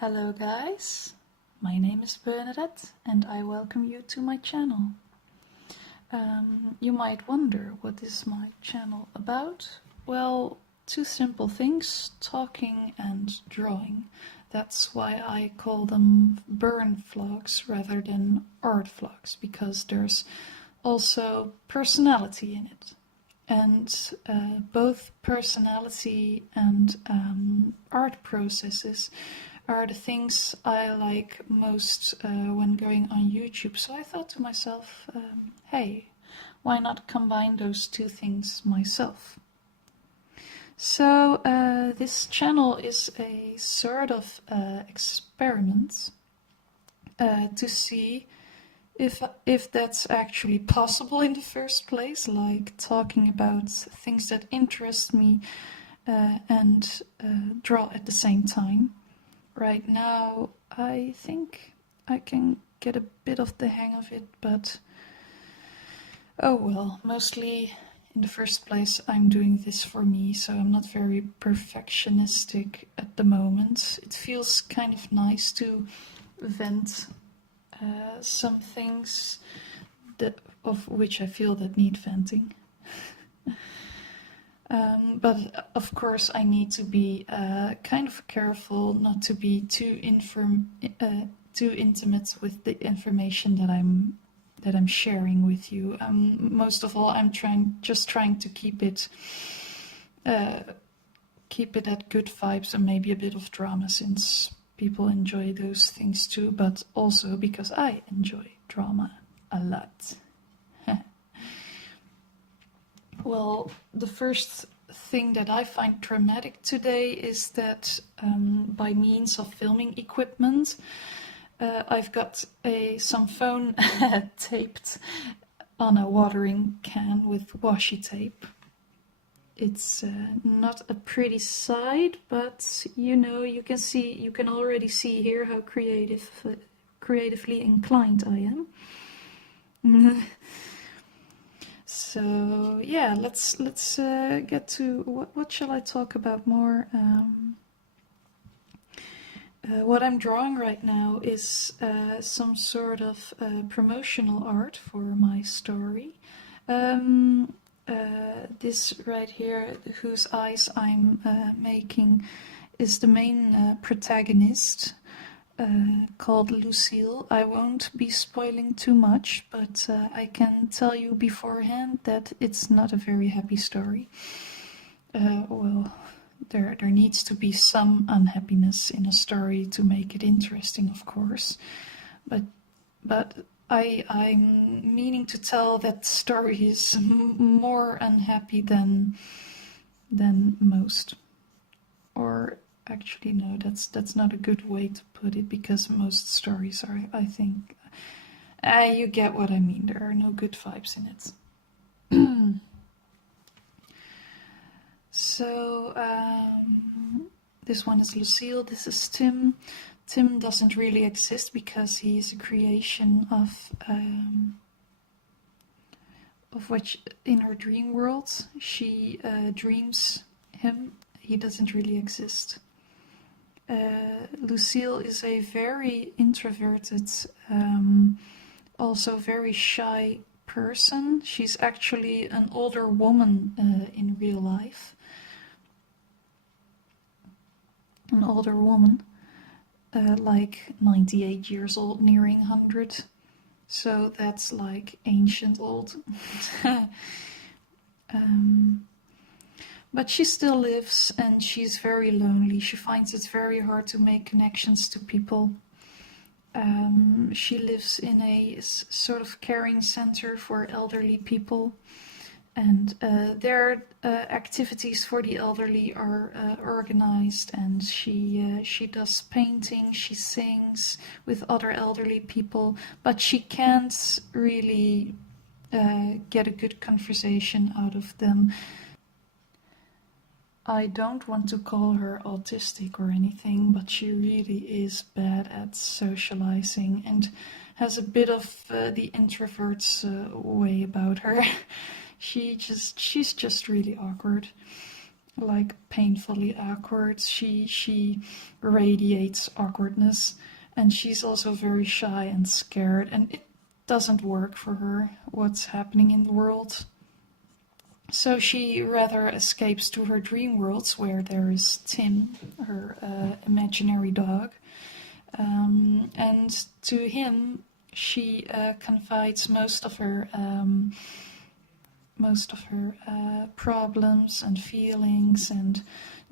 Hello guys, my name is Bernadette and I welcome you to my channel. You might wonder what is my channel about? Well, two simple things, talking and drawing. That's why I call them burn vlogs rather than art vlogs, because there's also personality in it. And both personality and art processes are the things I like most when going on YouTube. So I thought to myself, hey, why not combine those two things myself? So this channel is a sort of experiment to see if that's actually possible in the first place, like talking about things that interest me and draw at the same time. Right now, I think I can get a bit of the hang of it, but oh well, mostly in the first place I'm doing this for me, so I'm not very perfectionistic at the moment. It feels kind of nice to vent some things of which I feel that need venting. But of course I need to be kind of careful not to be too intimate with the information that I'm sharing with you. Most of all, I'm just trying to keep it at good vibes and maybe a bit of drama, since people enjoy those things too, but also because I enjoy drama a lot. Well, the first thing that I find dramatic today is that by means of filming equipment, I've got some phone taped on a watering can with washi tape. It's not a pretty sight, but you know, you can already see here how creatively inclined I am. So yeah, let's get to what shall I talk about more? What I'm drawing right now is some sort of promotional art for my story. This right here, whose eyes I'm making, is the main protagonist, called Lucille. I won't be spoiling too much, but I can tell you beforehand that it's not a very happy story. Well, there needs to be some unhappiness in a story to make it interesting, of course. But I'm meaning to tell that story is more unhappy than most. Or actually, no, that's not a good way to put it, because most stories are, I think, you get what I mean. There are no good vibes in it. So this one is Lucille. This is Tim. Tim doesn't really exist because he is a creation of which in her dream world she dreams him. He doesn't really exist. Lucille is a very introverted, also very shy person. She's actually an older woman in real life. An older woman, like 98 years old, nearing 100. So that's like ancient old. But she still lives, and she's very lonely. She finds it very hard to make connections to people. She lives in a sort of caring center for elderly people, and their activities for the elderly are organized, and she does painting, she sings with other elderly people, but she can't really get a good conversation out of them. I don't want to call her autistic or anything, but she really is bad at socializing and has a bit of the introvert's way about her. She's just really awkward. like painfully awkward. She radiates awkwardness, and she's also very shy and scared, and it doesn't work for her what's happening in the world. So she rather escapes to her dream worlds where there is Tim, her imaginary dog, and to him she confides most of her problems and feelings and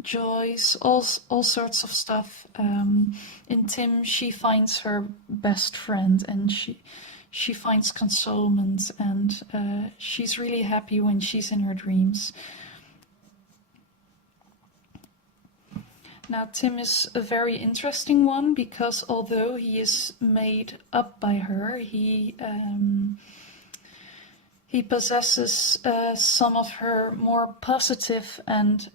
joys, all sorts of stuff. In Tim, she finds her best friend, and she finds consolement, and she's really happy when she's in her dreams. Now, Tim is a very interesting one because although he is made up by her, he possesses some of her more positive and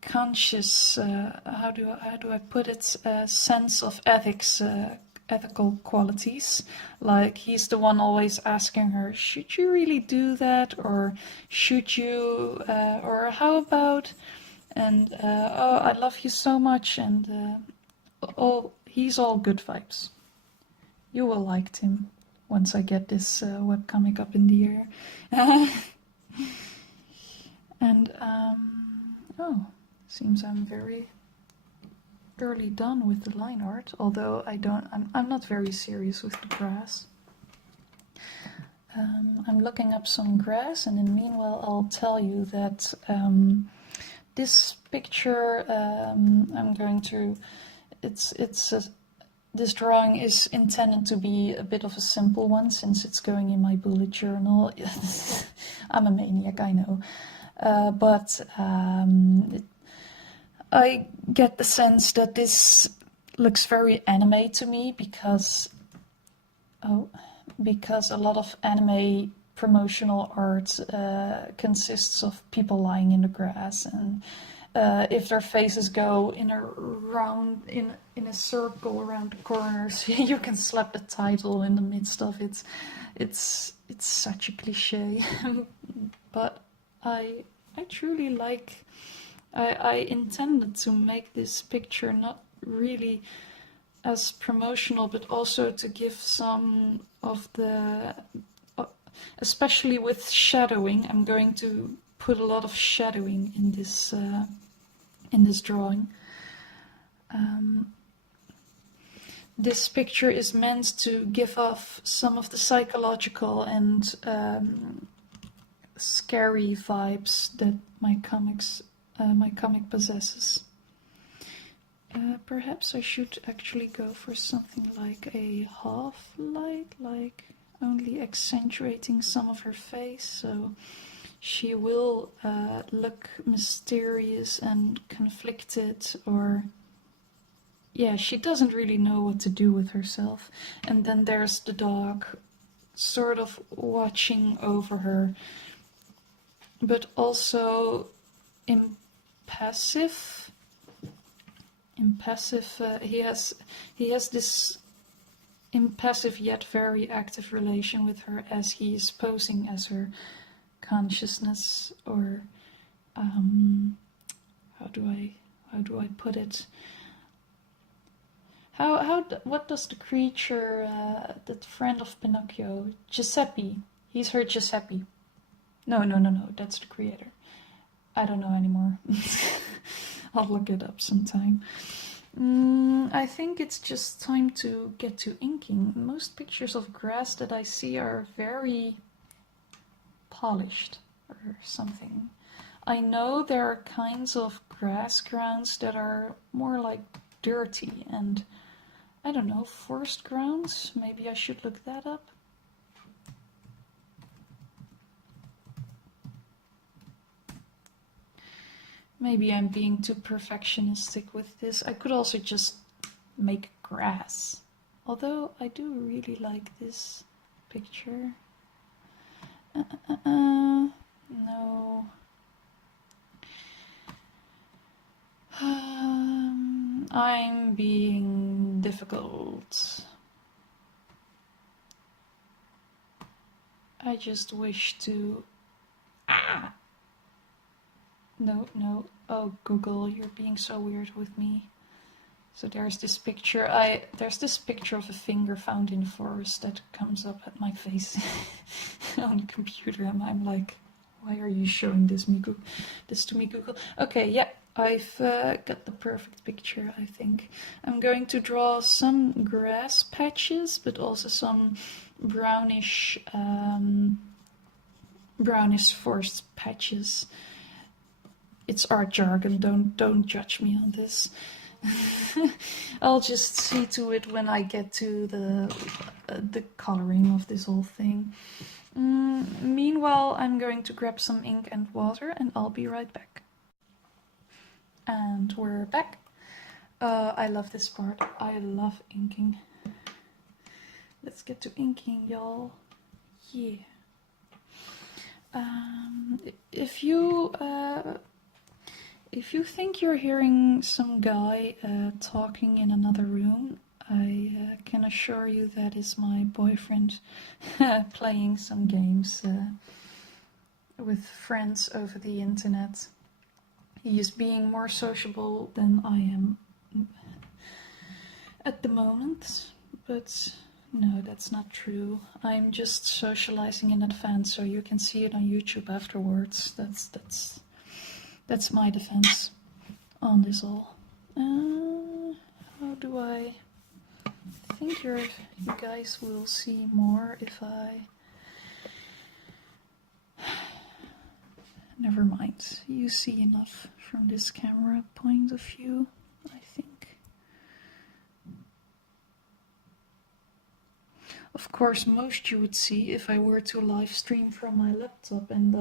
conscious, how do I put it, sense of ethics, ethical qualities. Like he's the one always asking her, should you really do that, or should you, or how about, and oh, I love you so much, and oh, he's all good vibes. You will like Tim once I get this webcomic up in the air. And oh, seems I'm very early done with the line art, although I'm not very serious with the grass. I'm looking up some grass, and in the meanwhile I'll tell you that this picture I'm going to, this drawing is intended to be a bit of a simple one since it's going in my bullet journal. I'm a maniac, I know. But I get the sense that this looks very anime to me because a lot of anime promotional art consists of people lying in the grass, and if their faces go in a circle around the corners, you can slap the title in the midst of it. It's such a cliche, but I truly like. I intended to make this picture not really as promotional, but also to give some of the, especially with shadowing. I'm going to put a lot of shadowing in this drawing. This picture is meant to give off some of the psychological and scary vibes that my comic possesses. Perhaps I should actually go for something like a half light, like only accentuating some of her face, so she will look mysterious and conflicted, or yeah, she doesn't really know what to do with herself. And then there's the dog sort of watching over her, but also impassive. He has this impassive yet very active relation with her as he is posing as her consciousness, or how do I put it? What does the creature, the friend of Pinocchio, Giuseppe? He's her Giuseppe. No, that's the creator. I don't know anymore. I'll look it up sometime. I think it's just time to get to inking. Most pictures of grass that I see are very polished or something. I know there are kinds of grass grounds that are more like dirty, and I don't know, forest grounds? Maybe I should look that up. Maybe I'm being too perfectionistic with this. I could also just make grass. Although I do really like this picture. No. I'm being difficult. I just wish to... No. Oh, Google, you're being so weird with me. So there's this picture. There's this picture of a finger found in the forest that comes up at my face on the computer, and I'm like, why are you showing this to me, Google? Okay, yeah, I've got the perfect picture. I think I'm going to draw some grass patches, but also some brownish forest patches. It's art jargon. Don't judge me on this. I'll just see to it when I get to the coloring of this whole thing. Meanwhile, I'm going to grab some ink and water, and I'll be right back. And we're back. I love this part. I love inking. Let's get to inking, y'all. Yeah. If you think you're hearing some guy talking in another room, I can assure you that is my boyfriend playing some games with friends over the internet. He is being more sociable than I am at the moment, but no, that's not true. I'm just socializing in advance, so you can see it on YouTube afterwards. That's my defense on this all. How do I think you guys will see more if I... Never mind, you see enough from this camera point of view, I think. Of course, most you would see if I were to live stream from my laptop and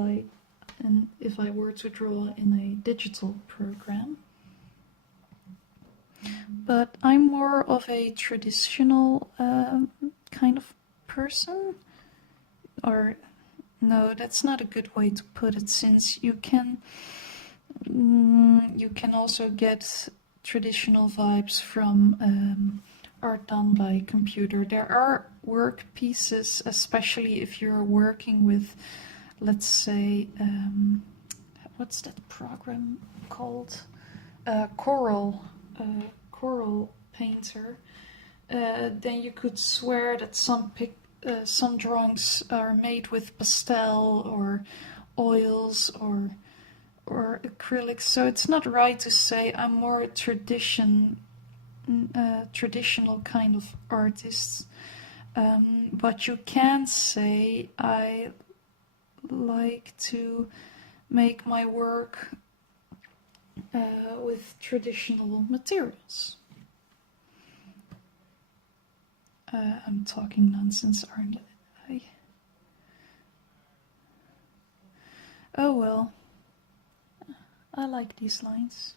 if I were to draw in a digital program. But I'm more of a traditional kind of person. Or, no, that's not a good way to put it, since you can also get traditional vibes from art done by computer. There are work pieces, especially if you're working with, let's say, what's that program called? Coral Painter. Then you could swear that some drawings are made with pastel or oils or acrylics. So it's not right to say I'm more a traditional kind of artist. But you can say I like to make my work with traditional materials. I'm talking nonsense, aren't I? Oh well, I like these lines.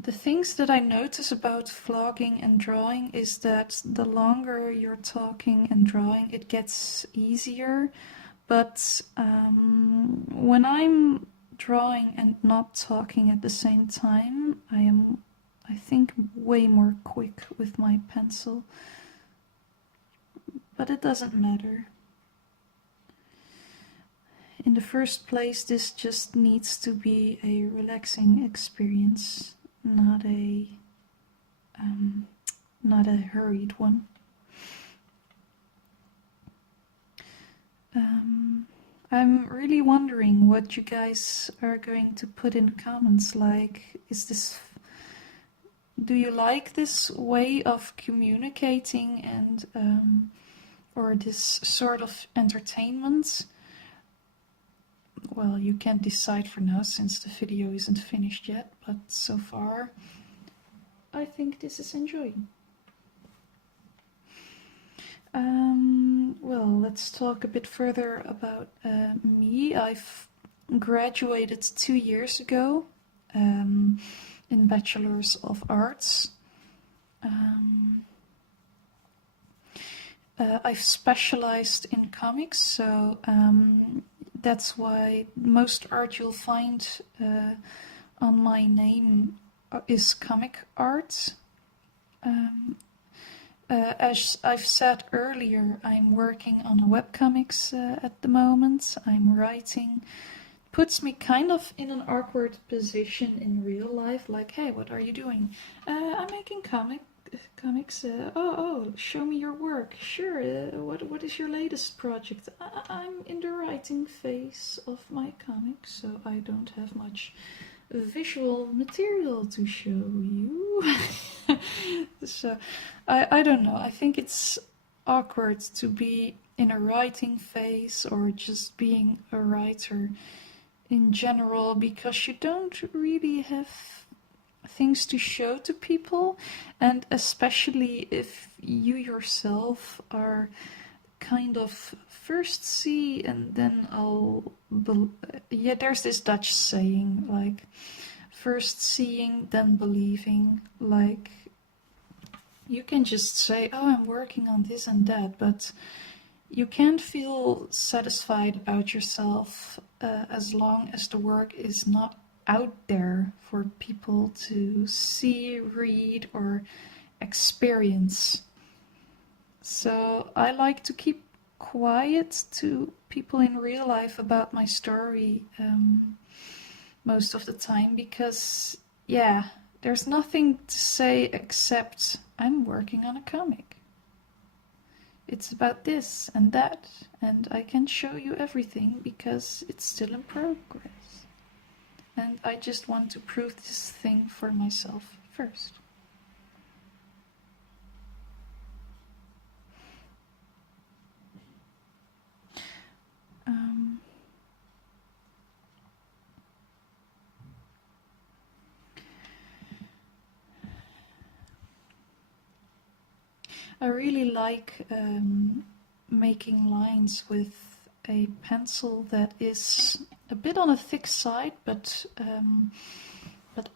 The things that I notice about vlogging and drawing is that the longer you're talking and drawing, it gets easier. But when I'm drawing and not talking at the same time, I think, way more quick with my pencil. But it doesn't matter. In the first place, this just needs to be a relaxing experience, not a hurried one. I'm really wondering what you guys are going to put in the comments. Like, do you like this way of communicating and or this sort of entertainment? Well, you can't decide for now since the video isn't finished yet, but so far I think this is enjoying. Well, let's talk a bit further about me. I've graduated 2 years ago in Bachelor's of Arts. I've specialized in comics, so that's why most art you'll find on my name is comic art. As I've said earlier, I'm working on a webcomics at the moment. I'm writing puts me kind of in an awkward position in real life. Like, hey, what are you doing? I'm making comics. Show me your work. Sure. What is your latest project? I'm in the writing phase of my comics, so I don't have much visual material to show you. So I don't know. I think it's awkward to be in a writing phase or just being a writer in general, because you don't really have things to show to people, and especially if you yourself are kind of first see and then yeah, there's this Dutch saying, like, first seeing then believing. Like, you can just say, oh, I'm working on this and that, but you can't feel satisfied about yourself as long as the work is not out there for people to see, read, or experience. So I like to keep quiet to people in real life about my story most of the time, because, yeah, there's nothing to say except I'm working on a comic. It's about this and that, and I can show you everything because it's still in progress. And I just want to prove this thing for myself first. I really like making lines with a pencil that is a bit on a thick side, but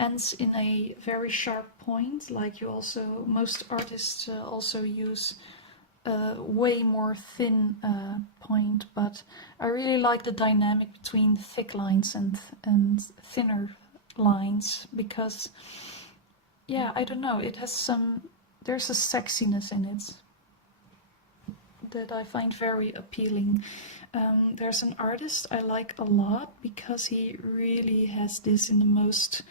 ends in a very sharp point. Like, most artists also use a way more thin point, but I really like the dynamic between thick lines and thinner lines, because, yeah, I don't know, there's a sexiness in it that I find very appealing. There's an artist I like a lot because he really has this in the most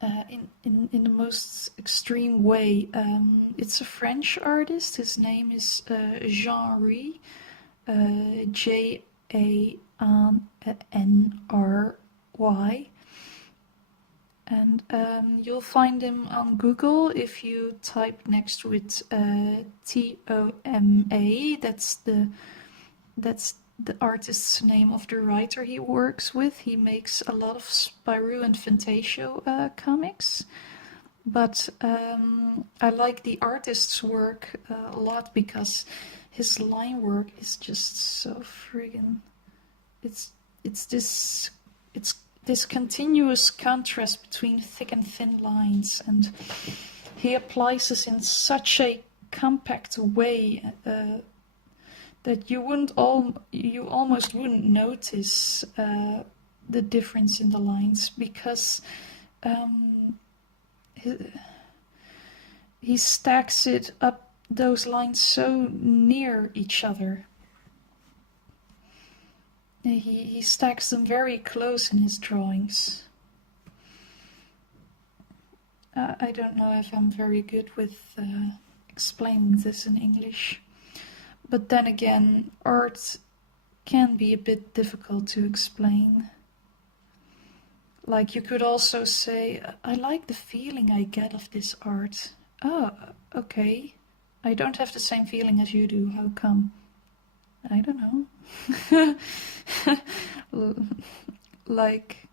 in the most extreme way. It's a French artist. His name is Jean-Ry, Janry, and you'll find him on Google if you type next to it Toma. That's the artist's name of the writer he works with. He makes a lot of Spirou and Fantasio comics, but I like the artist's work a lot because his line work is just so friggin'. It's this continuous contrast between thick and thin lines, and he applies this in such a compact way that you almost wouldn't notice the difference in the lines, because he stacks it up, those lines, so near each other. He stacks them very close in his drawings. I don't know if I'm very good with explaining this in English. But then again, art can be a bit difficult to explain. Like, you could also say, I like the feeling I get of this art. Oh, okay. I don't have the same feeling as you do. How come? I don't know. Like,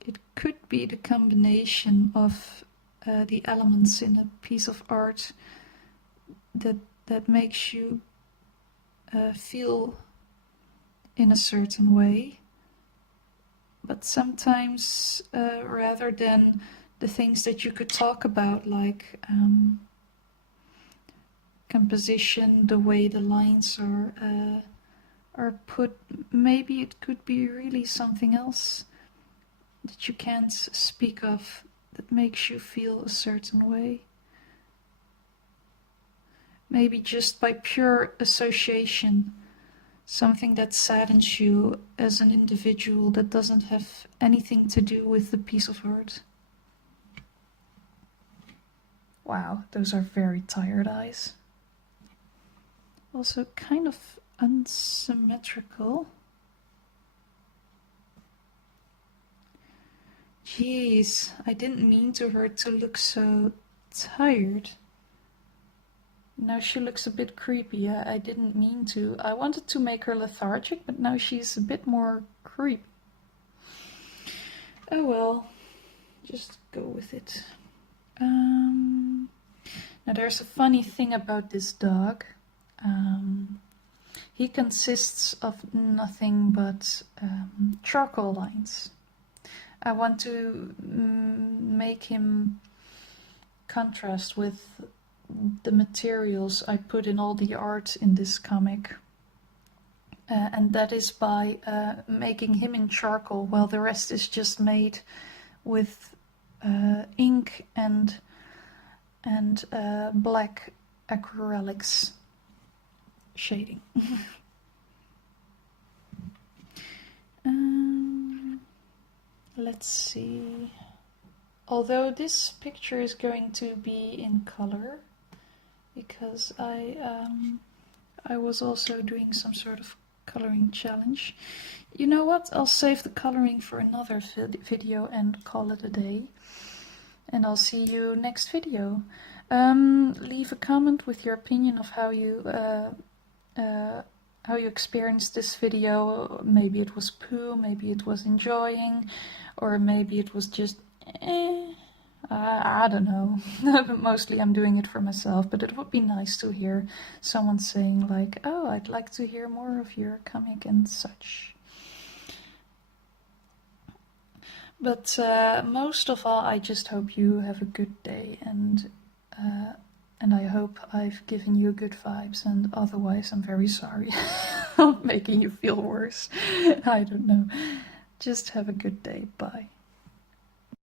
it could be the combination of the elements in a piece of art that makes you feel in a certain way. But sometimes, rather than the things that you could talk about, like composition, the way the lines are put, maybe it could be really something else that you can't speak of that makes you feel a certain way. Maybe just by pure association, something that saddens you as an individual that doesn't have anything to do with the piece of art. Wow, those are very tired eyes. Also kind of unsymmetrical. Jeez, I didn't mean to her to look so tired. Now she looks a bit creepy. I didn't mean to. I wanted to make her lethargic, but now she's a bit more creepy. Oh well, just go with it. Now there's a funny thing about this dog. He consists of nothing but charcoal lines. I want to make him contrast with the materials I put in all the art in this comic. And that is by making him in charcoal, while the rest is just made with ink and black acrylics shading. Let's see. Although this picture is going to be in color, because I was also doing some sort of coloring challenge. You know what? I'll save the coloring for another video and call it a day. And I'll see you next video. Leave a comment with your opinion of how you experienced this video. Maybe it was poo, maybe it was enjoying, or maybe it was just I don't know. Mostly I'm doing it for myself, but it would be nice to hear someone saying like, oh, I'd like to hear more of your comic and such. But most of all, I just hope you have a good day, and I hope I've given you good vibes, and otherwise I'm very sorry. I'm making you feel worse. I don't know. Just have a good day. Bye.